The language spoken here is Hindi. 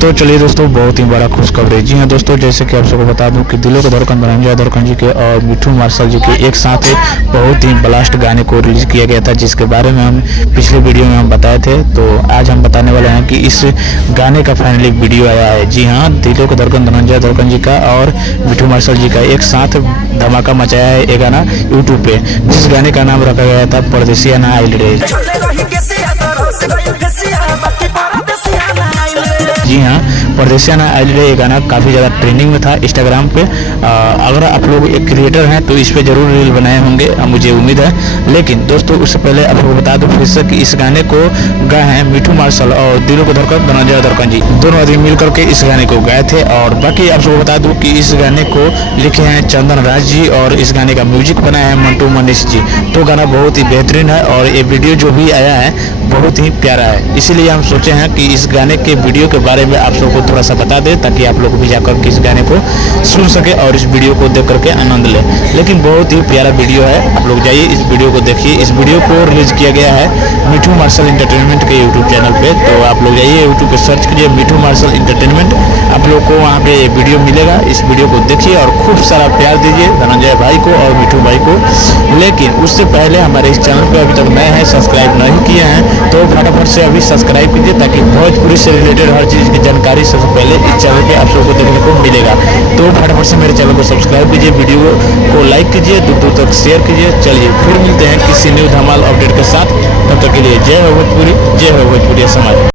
तो चलिए दोस्तों, बहुत ही बड़ा खुशखबरी। जी हाँ दोस्तों, जैसे कि आप सबको बता दूं कि दिलों के धड़कन धनंजय धड़कन जी के और मिठू मार्शल जी के एक साथ बहुत ही ब्लास्ट गाने को रिलीज किया गया था, जिसके बारे में हम पिछले वीडियो में हम बताए थे। तो आज हम बताने वाले हैं कि इस गाने का फाइनली वीडियो आया है। जी हाँ, दिलों के धड़कन धनंजय धड़कन जी का और मिठू मार्शल जी का एक साथ धमाका मचाया है ये गाना यूट्यूब पे, जिस गाने का नाम रखा गया था परदेसिया ना आइल रे। जी हाँ, परदेसिया ना आइल रे ये गाना काफ़ी ज़्यादा ट्रेंडिंग में था इंस्टाग्राम पे। अगर आप लोग एक क्रिएटर हैं तो इस पे ज़रूर रील बनाए होंगे, मुझे उम्मीद है। लेकिन दोस्तों, उससे पहले आप लोग बता दो फिर से कि इस गाने को गाए हैं मिठू मार्शल और दिलों के धड़कन धनंजय धड़कन जी, दोनों आदमी मिल करके इस गाने को गाए थे। और बाकी आप सबको बता दूं कि इस गाने को लिखे हैं चंदन राज जी और इस गाने का म्यूजिक बनाया है मंटू मनीष जी। तो गाना बहुत ही बेहतरीन है और ये वीडियो जो भी आया है बहुत ही प्यारा है। इसीलिए हम सोचे हैं कि इस गाने के वीडियो के बारे में आप सबको थोड़ा सा बता दें, ताकि आप लोग भी जाकर के इस गाने को सुन सके और इस वीडियो को देख करके आनंद लें। लेकिन बहुत ही प्यारा वीडियो है, आप लोग जाइए इस वीडियो को देखिए। इस वीडियो को रिलीज किया गया है मिठू मार्शल इंटरटेनमेंट के यूट्यूब चैनल पे। तो आप लोग जाइए यूट्यूब पे सर्च कीजिए मिठू मार्शल इंटरटेनमेंट, आप लोग को वहाँ पे वीडियो मिलेगा। इस वीडियो को देखिए और खूब सारा प्यार दीजिए धनंजय भाई को और मिठू भाई को। लेकिन उससे पहले हमारे इस चैनल पे अभी तक नए हैं, सब्सक्राइब नहीं किए हैं तो फटाफट से अभी सब्सक्राइब कीजिए, ताकि भोजपुरी से रिलेटेड हर चीज़ की जानकारी सबसे पहले इस चैनल पे आप सबको देखने को मिलेगा। तो फटाफट से मेरे चैनल को सब्सक्राइब कीजिए, वीडियो को लाइक कीजिए, दूर दूर तक शेयर कीजिए। चलिए फिर मिलते हैं किसी न्यू धमाल अपडेट के साथ, तब तक के लिए जय हो भोजपुरी, जय हो भोजपुरी समाज।